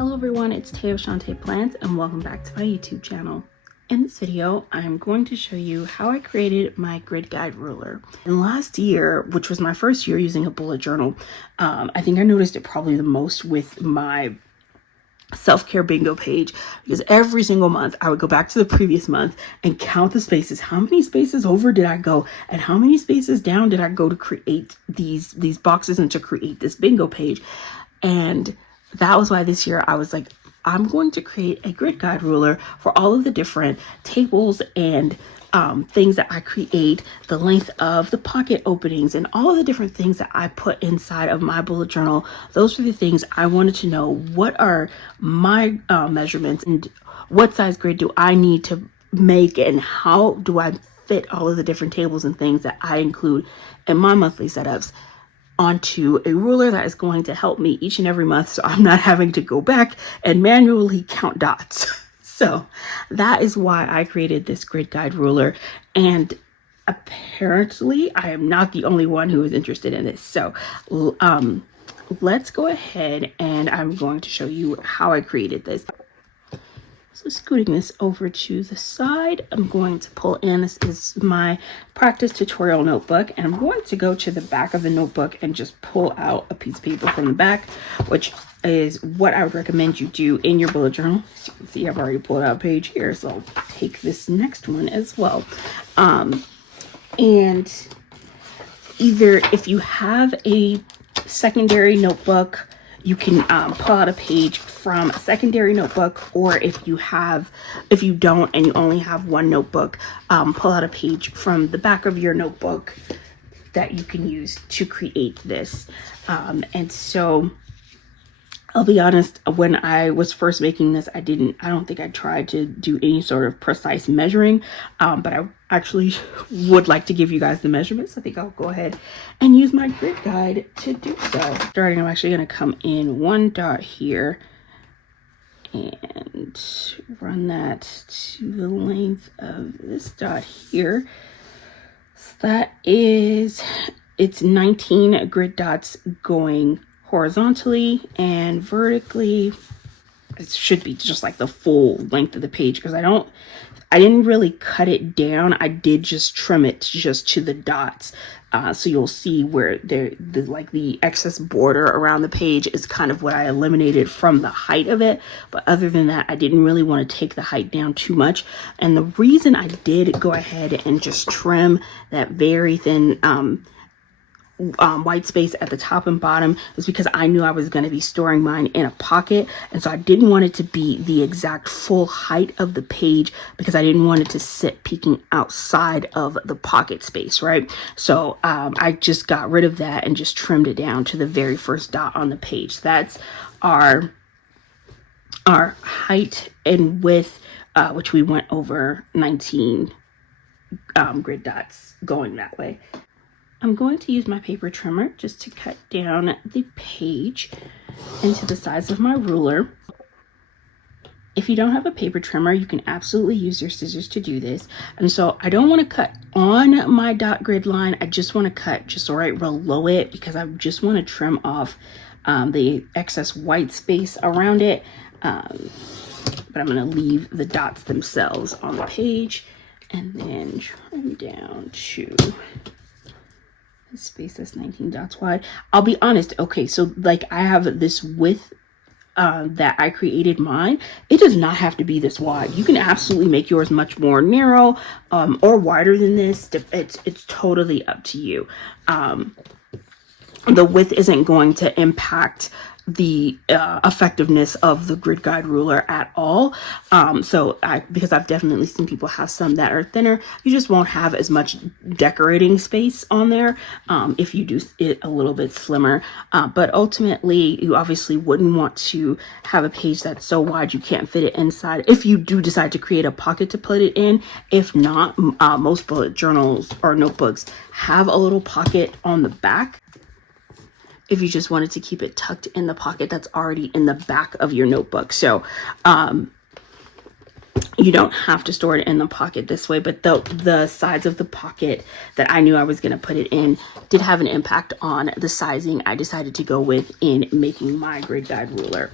Hello everyone, it's Tay of Shantae Plants and welcome back to my YouTube channel. In this video, I'm going to show you how I created my grid guide ruler. And last year, which was my first year using a bullet journal, I think I noticed it probably the most with my self-care bingo page, because every single month I would go back to the previous month and count the spaces. How many spaces over did I go and how many spaces down did I go to create these boxes and to create this bingo page? And that was why this year I was like, I'm going to create a grid guide ruler for all of the different tables and things that I create, the length of the pocket openings and all of the different things that I put inside of my bullet journal. Those were the things I wanted to know. What are my measurements and what size grid do I need to make, and how do I fit all of the different tables and things that I include in my monthly setups onto a ruler that is going to help me each and every month, so I'm not having to go back and manually count dots. So that is why I created this grid guide ruler, and apparently I am not the only one who is interested in this. So let's go ahead and I'm going to show you how I created this. So scooting this over to the side, I'm going to pull in, this is my practice tutorial notebook, and I'm going to go to the back of the notebook and just pull out a piece of paper from the back, which is what I would recommend you do in your bullet journal. As you can see, I've already pulled out a page here, so I'll take this next one as well. And either if you have a secondary notebook, you can pull out a page from a secondary notebook, or if you don't and you only have one notebook, pull out a page from the back of your notebook that you can use to create this. And so I'll be honest, when I was first making this, I don't think I tried to do any sort of precise measuring, but I actually would like to give you guys the measurements. I think I'll go ahead and use my grid guide to do so. Starting, I'm actually going to come in one dot here and run that to the length of this dot here. So that is, it's 19 grid dots going horizontally, and vertically it should be just like the full length of the page, because I didn't really cut it down. I did just trim it just to the dots. So you'll see where the excess border around the page is kind of what I eliminated from the height of it. But other than that, I didn't really want to take the height down too much. And the reason I did go ahead and just trim that very thin white space at the top and bottom is because I knew I was going to be storing mine in a pocket, and so I didn't want it to be the exact full height of the page, because I didn't want it to sit peeking outside of the pocket space, right? So I just got rid of that and just trimmed it down to the very first dot on the page. That's our height and width, which we went over 19 grid dots going that way. I'm going to use my paper trimmer just to cut down the page into the size of my ruler. If you don't have a paper trimmer, you can absolutely use your scissors to do this. And so I don't want to cut on my dot grid line. I just want to cut just right below it, because I just want to trim off the excess white space around it. But I'm going to leave the dots themselves on the page and then trim down to space that's 19 dots wide. I'll be honest, okay, so like I have this width that I created mine. It does not have to be this wide. You can absolutely make yours much more narrow or wider than this. It's totally up to you. The width isn't going to impact the effectiveness of the grid guide ruler at all. Because I've definitely seen people have some that are thinner, you just won't have as much decorating space on there if you do it a little bit slimmer. But ultimately, you obviously wouldn't want to have a page that's so wide you can't fit it inside, if you do decide to create a pocket to put it in. If not, most bullet journals or notebooks have a little pocket on the back, if you just wanted to keep it tucked in the pocket that's already in the back of your notebook. So you don't have to store it in the pocket this way, but the sides of the pocket that I knew I was going to put it in did have an impact on the sizing I decided to go with in making my grid guide ruler.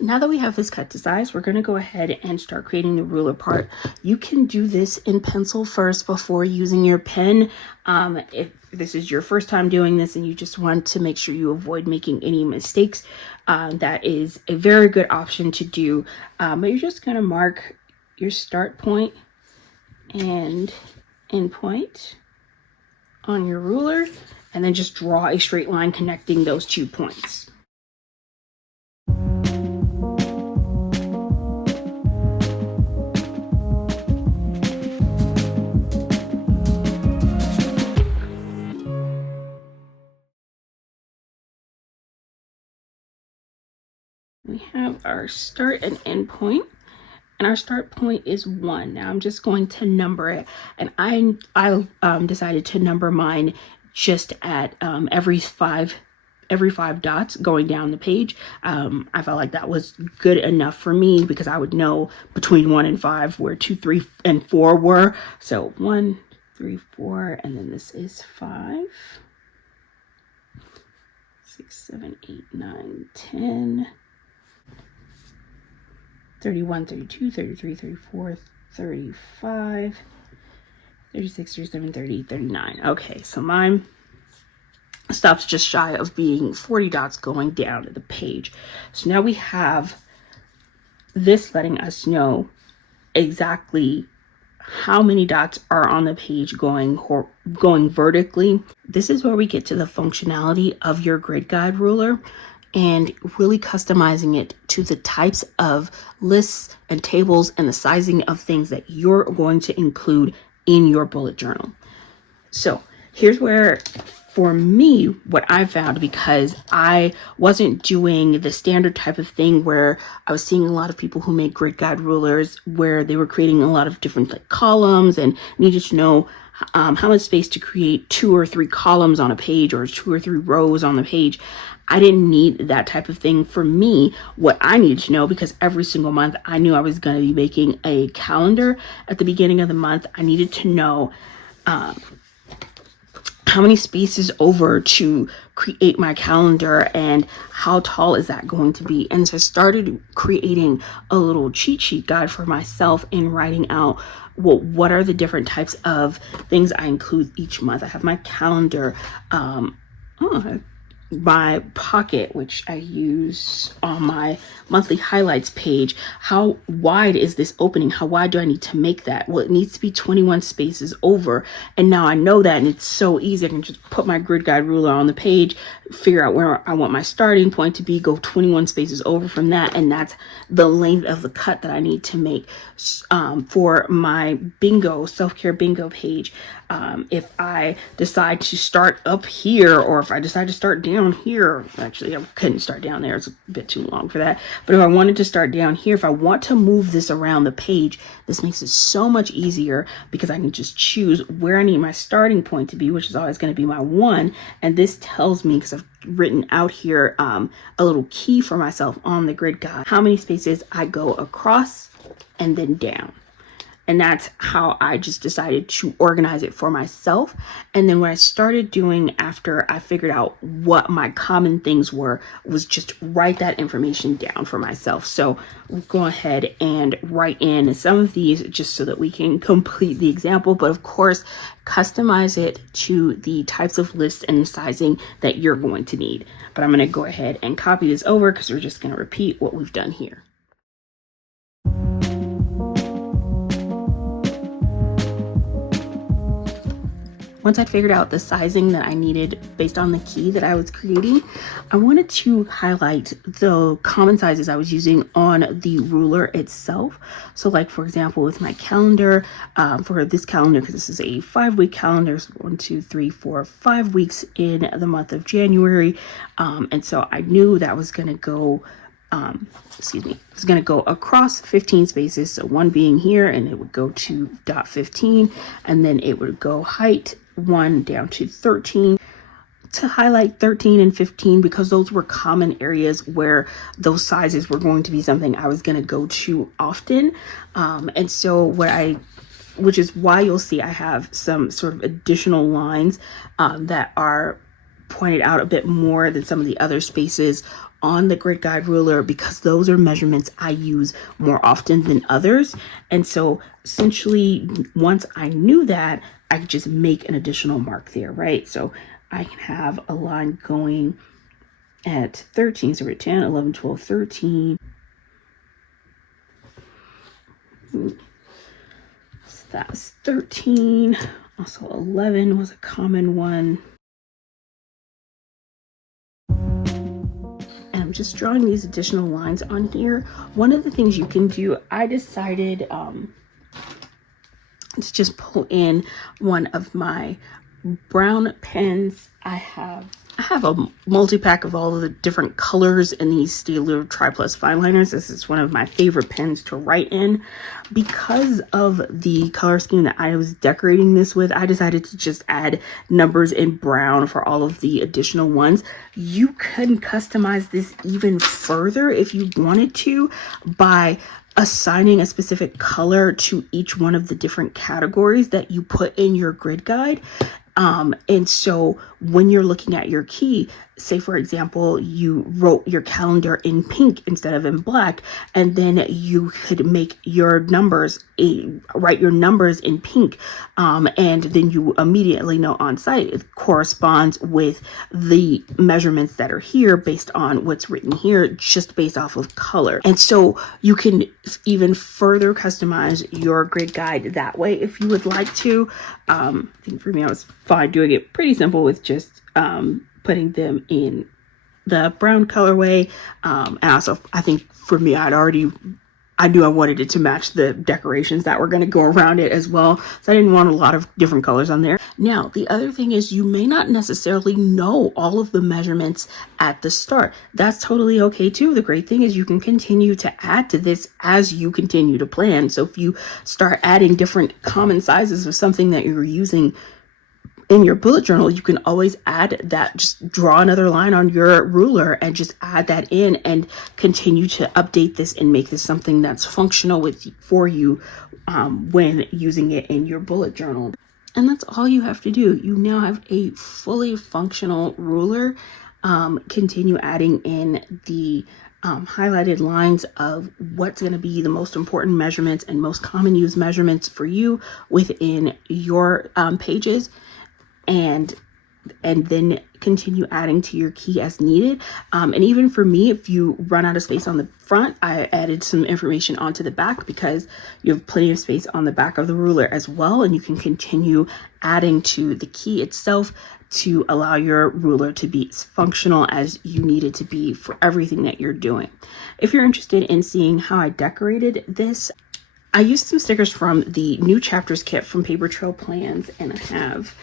Now that we have this cut to size, we're going to go ahead and start creating the ruler part. You can do this in pencil first before using your pen. If this is your first time doing this and you just want to make sure you avoid making any mistakes, that is a very good option to do. But you're just going to mark your start point and end point on your ruler, and then just draw a straight line connecting those 2 points. We have our start and end point, and our start point is 1. Now I'm just going to number it, and I decided to number mine just at every five dots going down the page. I felt like that was good enough for me because I would know between 1 and 5 where 2, 3, and 4 were. So 1, 3, 4, and then this is 5, 6, 7, 8, 9, 10, 31, 32, 33, 34, 35, 36, 37, 38, 39. Okay, so mine stops just shy of being 40 dots going down the page. So now we have this letting us know exactly how many dots are on the page going vertically. This is where we get to the functionality of your grid guide ruler and really customizing it to the types of lists and tables and the sizing of things that you're going to include in your bullet journal. So here's where, for me, what I found, because I wasn't doing the standard type of thing where I was seeing a lot of people who made grid guide rulers where they were creating a lot of different columns and needed to know how much space to create 2 or 3 columns on a page or 2 or 3 rows on the page. I didn't need that type of thing. For me, what I needed to know, because every single month I knew I was going to be making a calendar at the beginning of the month, I needed to know how many spaces over to create my calendar and how tall is that going to be. And so I started creating a little cheat sheet guide for myself in writing out, well, what are the different types of things I include each month. I have my calendar, my pocket, which I use on my monthly highlights page. How wide is this opening? How wide do I need to make that? Well, it needs to be 21 spaces over. And now I know that, and it's so easy. I can just put my grid guide ruler on the page, figure out where I want my starting point to be, go 21 spaces over from that. And that's the length of the cut that I need to make for my bingo, self-care bingo page. If I decide to start up here, or if I decide to start down here, actually I couldn't start down there, it's a bit too long for that. But if I wanted to start down here, if I want to move this around the page, this makes it so much easier because I can just choose where I need my starting point to be, which is always going to be my 1. And this tells me, because I've written out here a little key for myself on the grid guide, how many spaces I go across and then down. And that's how I just decided to organize it for myself. And then what I started doing after I figured out what my common things were was just write that information down for myself. So we'll go ahead and write in some of these just so that we can complete the example. But of course, customize it to the types of lists and sizing that you're going to need. But I'm going to go ahead and copy this over because we're just going to repeat what we've done here. Once I figured out the sizing that I needed based on the key that I was creating, I wanted to highlight the common sizes I was using on the ruler itself. So like, for example, with my calendar, for this calendar, because this is a 5-week calendar, so 1, 2, 3, 4, 5 weeks in the month of January. And so I knew that was going to go it's going to go across 15 spaces. So 1 being here, and it would go to dot 15, and then it would go height 1 down to 13. To highlight 13 and 15 because those were common areas where those sizes were going to be something I was going to go to often. And so which is why you'll see I have some sort of additional lines that are pointed out a bit more than some of the other spaces on the grid guide ruler because those are measurements I use more often than others. And so essentially, once I knew that, I could just make an additional mark there, right? So I can have a line going at 13, so we're at 10, 11, 12, 13. So that's 13. Also 11 was a common one. And I'm just drawing these additional lines on here. One of the things you can do, I decided to just pull in one of my brown pens. I have a multi-pack of all of the different colors in these Staedtler Tri-Plus fine liners. This is one of my favorite pens to write in. Because of the color scheme that I was decorating this with, I decided to just add numbers in brown for all of the additional ones. You can customize this even further if you wanted to by assigning a specific color to each one of the different categories that you put in your grid guide. And so when you're looking at your key, say for example, you wrote your calendar in pink instead of in black, and then you could make your numbers, write your numbers in pink. And then you immediately know on site it corresponds with the measurements that are here based on what's written here, just based off of color. And so you can even further customize your grid guide that way if you would like to. I think for me, I was fine doing it pretty simple with just putting them in the brown colorway. And also, I think for me, I knew I wanted it to match the decorations that were going to go around it as well. So I didn't want a lot of different colors on there. Now, the other thing is you may not necessarily know all of the measurements at the start. That's totally okay too. The great thing is you can continue to add to this as you continue to plan. So if you start adding different common sizes of something that you're using in your bullet journal, you can always add that. Just draw another line on your ruler and just add that in and continue to update this and make this something that's functional for you when using it in your bullet journal. And that's all you have to do. You now have a fully functional ruler. Continue adding in the highlighted lines of what's going to be the most important measurements and most common used measurements for you within your pages. And then continue adding to your key as needed. And even for me, if you run out of space on the front, I added some information onto the back because you have plenty of space on the back of the ruler as well. And you can continue adding to the key itself to allow your ruler to be as functional as you need it to be for everything that you're doing. If you're interested in seeing how I decorated this, I used some stickers from the new chapters kit from Paper Trail Plans, and I have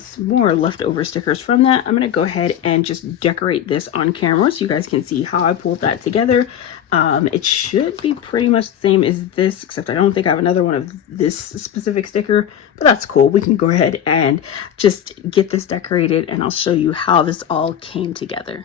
some more leftover stickers from that. I'm going to go ahead and just decorate this on camera so you guys can see how I pulled that together. It should be pretty much the same as this, except I don't think I have another one of this specific sticker, but that's cool. We can go ahead and just get this decorated and I'll show you how this all came together.